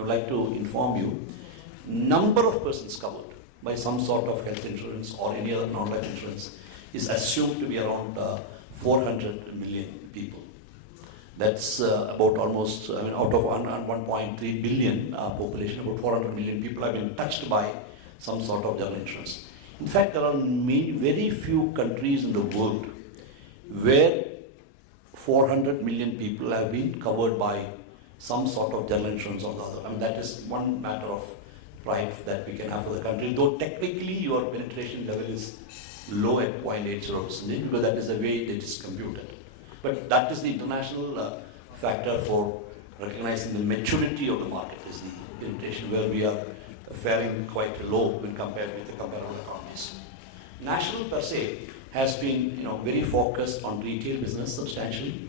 I would like to inform you, number of persons covered by some sort of health insurance or any other non-life insurance is assumed to be around 400 million people. That's about almost, out of 1.3 billion population, about 400 million people have been touched by some sort of general insurance. In fact, there are very few countries in the world where 400 million people have been covered by some sort of general insurance or the other. That is one matter of pride that we can have for the country, though technically your penetration level is low at 0.80%, because that is the way it is computed. But that is the international factor for recognizing the maturity of the market, is the penetration, where we are faring quite low when compared with the comparable economies. National per se has been very focused on retail business substantially.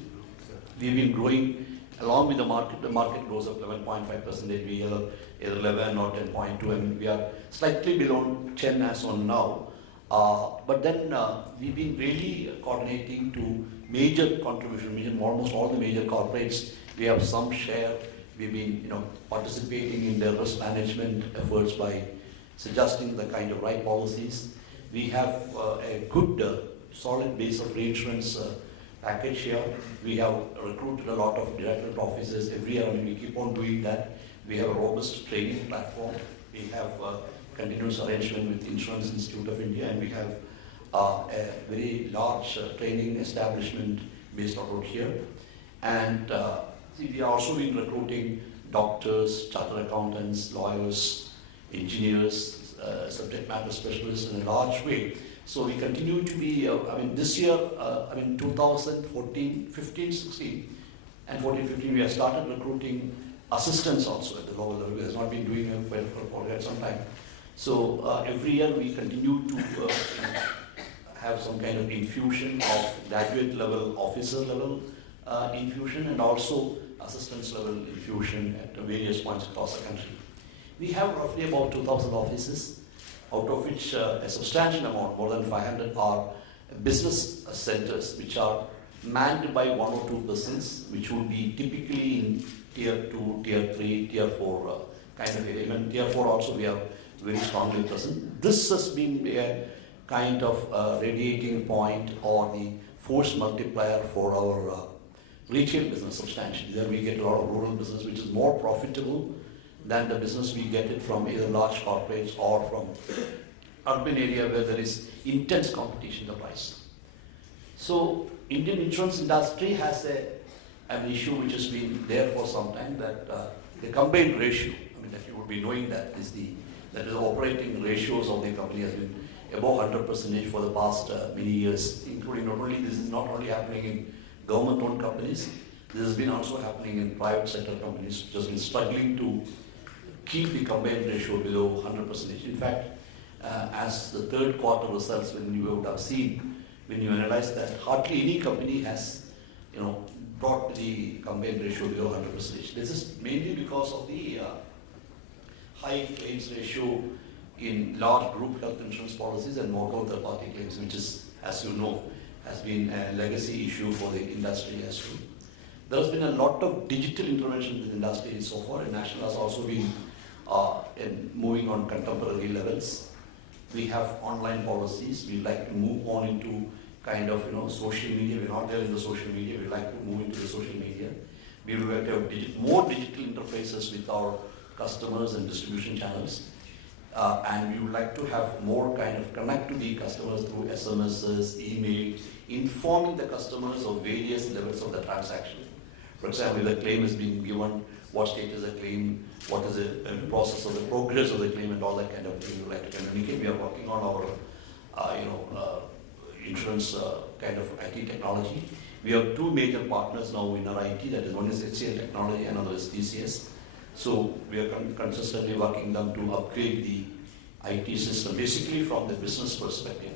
We've been growing along with the market. The market grows up 11.5%, we are 11 or 10.2, and we are slightly below 10 as on now. But then we've been really coordinating to major contribution, almost all the major corporates. We have some share. We've been participating in their risk management efforts by suggesting the kind of right policies. We have a good solid base of reinsurance package here. We have recruited a lot of director officers every year. We keep on doing that. We have a robust training platform. We have continuous arrangement with Insurance Institute of India, and we have a very large training establishment based out here. And we have also been recruiting doctors, chartered accountants, lawyers, engineers, subject matter specialists in a large way. So we continue to be, this year, 2014, 15, 16, and 14, 15, we have started recruiting assistants also at the lower level. We have not been doing it for quite some time. So every year we continue to have some kind of infusion of graduate level, officer level infusion, and also assistance level infusion at various points across the country. We have roughly about 2,000 offices, out of which a substantial amount, more than 500, are business centers, which are manned by 1 or 2 persons, which would be typically in tier 2, tier 3, tier 4 kind of area. Even tier 4 also we are very strongly present. This has been a kind of radiating point or the force multiplier for our retail business substantially. There we get a lot of rural business, which is more profitable than the business we get it from either large corporates or from urban area where there is intense competition in the price. So Indian insurance industry has an issue which has been there for some time, that the combined ratio, that you would be knowing that is the operating ratios of the company has been above 100% for the past many years, including this is not only happening in government-owned companies, this has been also happening in private sector companies, which has been struggling to keep the combined ratio below 100%. In fact, as the third quarter results, when you would have seen, when you analyze that, hardly any company has, brought the combined ratio below 100%. This is mainly because of the high claims ratio in large group health insurance policies and motor third-party claims, which is, as you know, has been a legacy issue for the industry as well. There has been a lot of digital intervention in the industry so far, and National has also been moving on contemporary levels. We have online policies. We like to move on into kind of social media. We're not there in the social media. We like to move into the social media. We will have more digital interfaces with our customers and distribution channels. And we would like to have more kind of connect to the customers through SMSs, email, informing the customers of various levels of the transaction. For example, if the claim is being given, what state is the claim, what is the process of the progress of the claim, and all that kind of thing we would like to communicate. We are working on our insurance kind of IT technology. We have 2 major partners now in our IT, that is one is HCL Technology and another is TCS. So we are consistently working them to upgrade the IT system, basically from the business perspective,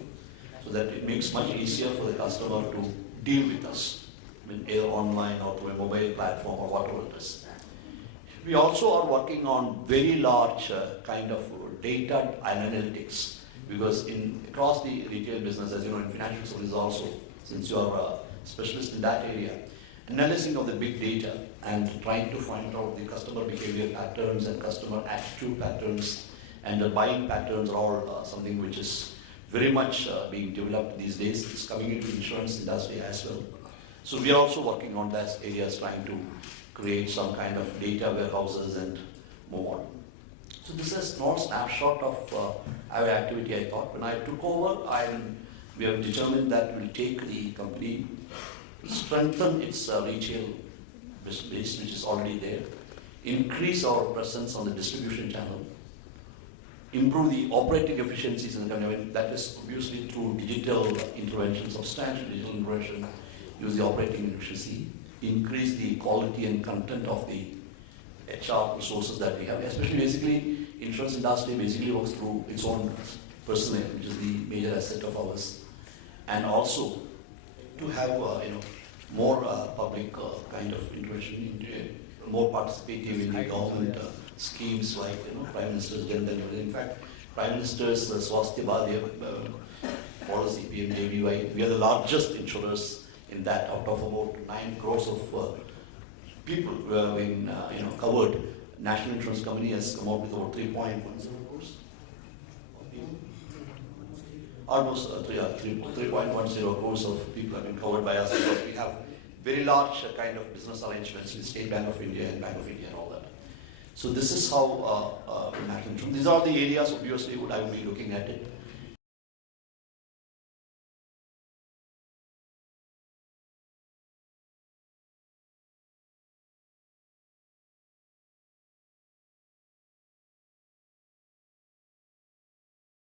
so that it makes much easier for the customer to deal with us, either online or through a mobile platform or whatever it is. We also are working on very large kind of data analytics, because across the retail business, as you know, in financial services also, since you are a specialist in that area, analyzing of the big data and trying to find out the customer behavior patterns and customer attitude patterns and the buying patterns are all something which is very much being developed these days. It's coming into the insurance industry as well. So we are also working on those areas, trying to create some kind of data warehouses and move on. So this is a small snapshot of our activity. I thought when I took over, we have determined that we'll take the company, strengthen its retail base, which is already there, increase our presence on the distribution channel, improve the operating efficiencies in the company. That is obviously through digital intervention, substantial digital intervention, use the operating efficiency, increase the quality and content of the HR resources that we have, especially basically insurance industry basically works through its own personnel, which is the major asset of ours, and also to have more public kind of intervention, into more participative in the government schemes like Prime Minister's Jan Dhan Yojana. In fact, Prime Minister's Swasthya Bhadya policy, PMJBY, we are the largest insurers in that. Out of about 9 crores of people who have been covered, National Insurance Company has come out with about 3.10 crores of people. Almost 3.10 crores of people have been covered by us because we have very large kind of business arrangements with State Bank of India and Bank of India and all that. So this is how National Insurance. These are the areas obviously I will be looking at it.